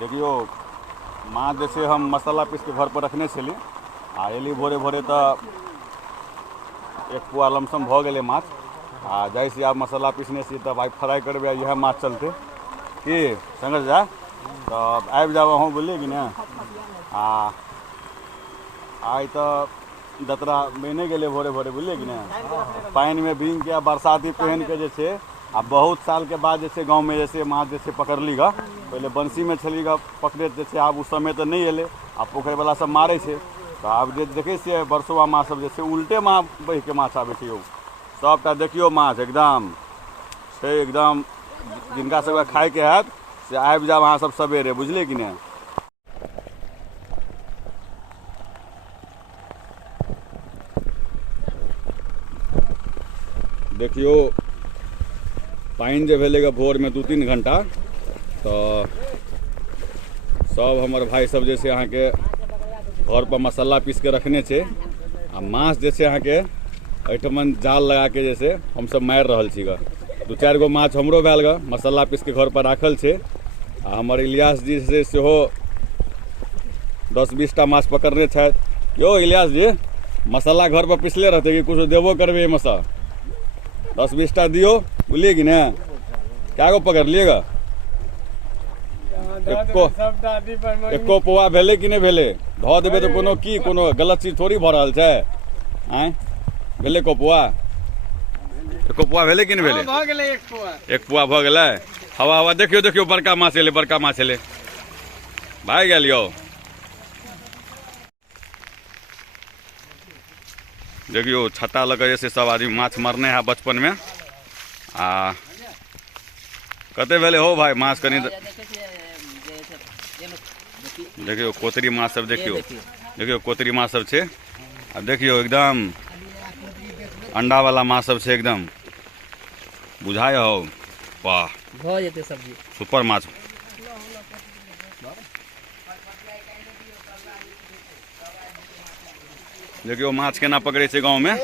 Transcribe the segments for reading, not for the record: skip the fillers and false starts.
देखियो माछ जैसे हम मसाला पीस के घर पर रखने छली आ एली भोरे भोरे तो एक पुआ लमसम भ गेलै माछ आ जैसे आब मसाला पीसने छी तब आइ फ्राई करबै यह माछ चलते कि संगत जा तब आबि जाब अहूँ बुझलिए कि ने आई तो दतरा बने गेले भोरे भोरे बुझलिए कि ने पानी में भींग के बरसाती पहन के जैसे आ बहुत साल के बाद जैसे गांव में जैसे माछ जैसे पकड़ली गा पहले बंसी में छली गा पकड़े जैसे आब उस समय तो नहीं एले आ पोखर वाला सब मारे छे तो आब जे देखे छिए बरसुआ माछ सब जैसे उल्टे माँ बह के माछ आबे छे सबटा देखियो माछ एकदम छै एकदम जिनका सब खाए के हैत से आबि जाब अहाँ सब सवेरे बुझलिए कि ने। देखियो पानी जे भेले भोर में 2-3 घंटा तो सब हमर भाई सब जैसे अहाँ के घर पर मसाला पीस के रखने छे आ माछ जैसे अहाँ के एठमन जाल लगा के जैसे हम सब मार रहल छी ग 2-4 गो माछ हमरो भेल ग मसाला पीस के घर पर राखल छे आ हमर इलियास जी से सेहो 10-20 टा माछ पकड़ने छे। यो इलियास जी मसाला घर पर पिसले रहते कि कुछ देबो करबे मसा 10-20 टा दियो बुझलिए कि ने क्या गो पकड़ लिएगा एको पौआ भेले कि नहीं भेले धो देबे तो कोनो की कोनो गलत चीज थोड़ी भ रहल छे आय भेले को पौआ एको पौआ भेले कि नहीं भेले भ गेले एक पौआ भ गेले हवा हवा देखियो देखियो बड़का माछ एले भाग गेल यो देखियो छत्ता लगे जैसे सब आदमी माछ मारने है बचपन में आ कते भेले हो भाई माछ कनी देखियो कोतरी माछ सब देखियो कोतरी माछ सब छे आ देखियो एकदम अंडा वाला माछ सब छे एकदम बुझाय हो वाह भ जेते सब्जी सुपर माछ। देखियो माछ केना पकड़े छे गांव में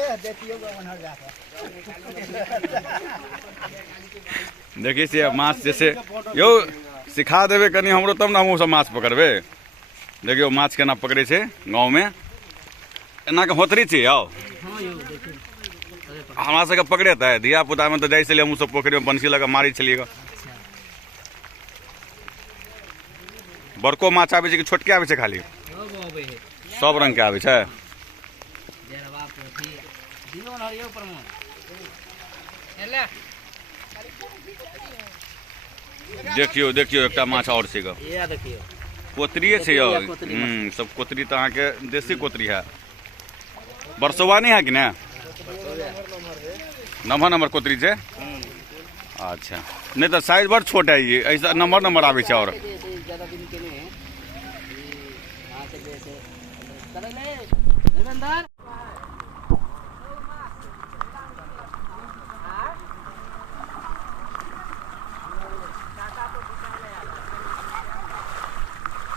देखिए से माछ जैसे यो सिखा देवे कनी हमरो तब ना हमहूँ सब माछ पकड़बे। देखियो माछ केना पकड़े छे गांव में एना के होतरी छे आओ हमरा सबके पकड़े त धिया पुता में तो जाय छलिए हमहूँ सब पोखरि में बंसी लगा मारी छलिए बड़को माछ आबे छे कि छोटके आबे छे खाली सब रंग के आबे छे। देखियो देखियो एकटा माछ और छे ग कोतरीए छे यो सब कोतरी तो अहाँ के देसी कोतरी है बरसुआ नहीं है कि ना नंबर कोतरी छे अच्छा नहीं तो साइज बड़ छोट है ये ऐसा नंबर आवे छे और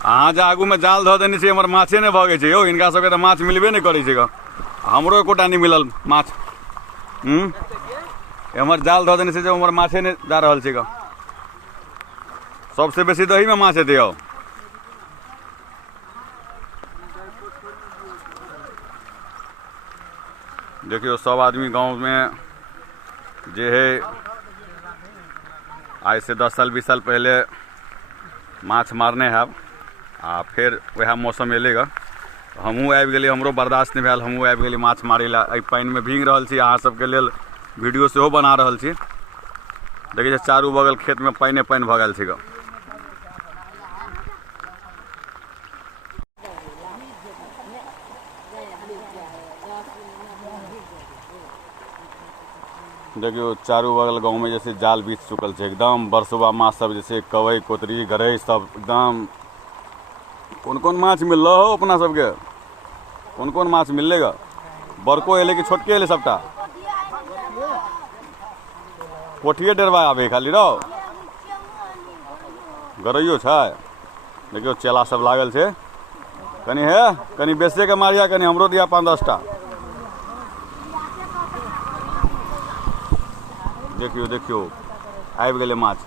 अहाँ जे आगू में जाल धो देने छे हमर माछे नहीं भगे छे यो इनका सबके तो माछ मिलबे नहीं करे छे ग हमरो एकोटा नहीं मिलल माछ हमर जाल धो देने छे जो हमर माछे नहीं जा रहल छे ग सबसे बेसी दही में माछ हेते यो देखियो सब आदमी गांव में जे है आज से 10 साल 20 साल पहले माछ मारने है आ फिर वह मौसम एलेगा हमहूँ आबि गेली हमरो बर्दाश्त नहीं भेल हमहूँ आबि गेली माछ मारे ला एहि पानी में भींग रहल छी अहाँ सबके लेल वीडियो सेहो बना रहल छी देखिए चारू बगल खेत में पानी भ गेल छै ग देखियो चारू बगल गांव में जैसे जाल बीछ चुकल है एकदम बरसुआ माछ सब जैसे कवई कोतरी गरई सब एकदम कौन कौन माछ मिल रहा हो अपना सबके कौन कौन माछ मिलेगा बड़को एले कि छोटके एले सबटा पोठिए डेरवा आबे खाली रहो गरइयो छै देखियो चेला सब लागल छै कनी है कनी बेचे के मारिया कनी हमरो दिया 5-10 टा देखियो देखियो आबि गेले माछ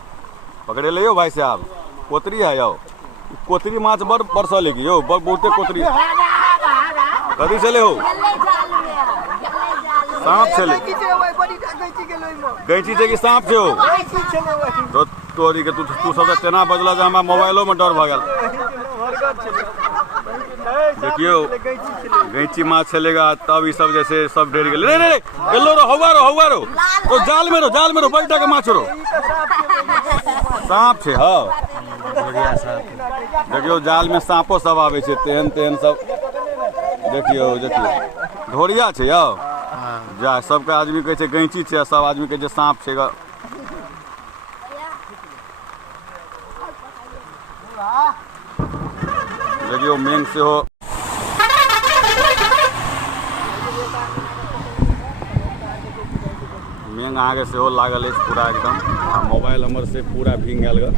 पकड़े ले यो भाई साहब कोतरी है यो कोतरी माछ बड़ परसल की यो बहुते कोतरी कथी छले हो सांप छले गैंची छै कि सांप छै हो तो तोरी के तू सब तेना बजला जे हमरा मोबाइलो में डर भ गेल देखियो गैंची माछ छलेगा तब ई सब जैसे सब डर गेल रे गेलो रो हौवा रो तो जाल में रो बैठा के माछ रो सांप छै हां बढ़िया सांप देखियो जाल में सांपो सब आवे छै तेहन सब देखियो ढोरिया छै यौ जा सबके आदमी कहै छै गैंची छै सब आदमी कहै छै सांप छै देखियो मेंग सेहो मेंग अहाँके सेहो लागल अछि पूरा एकदम आ मोबाइल हमर से पूरा भींग गेल ग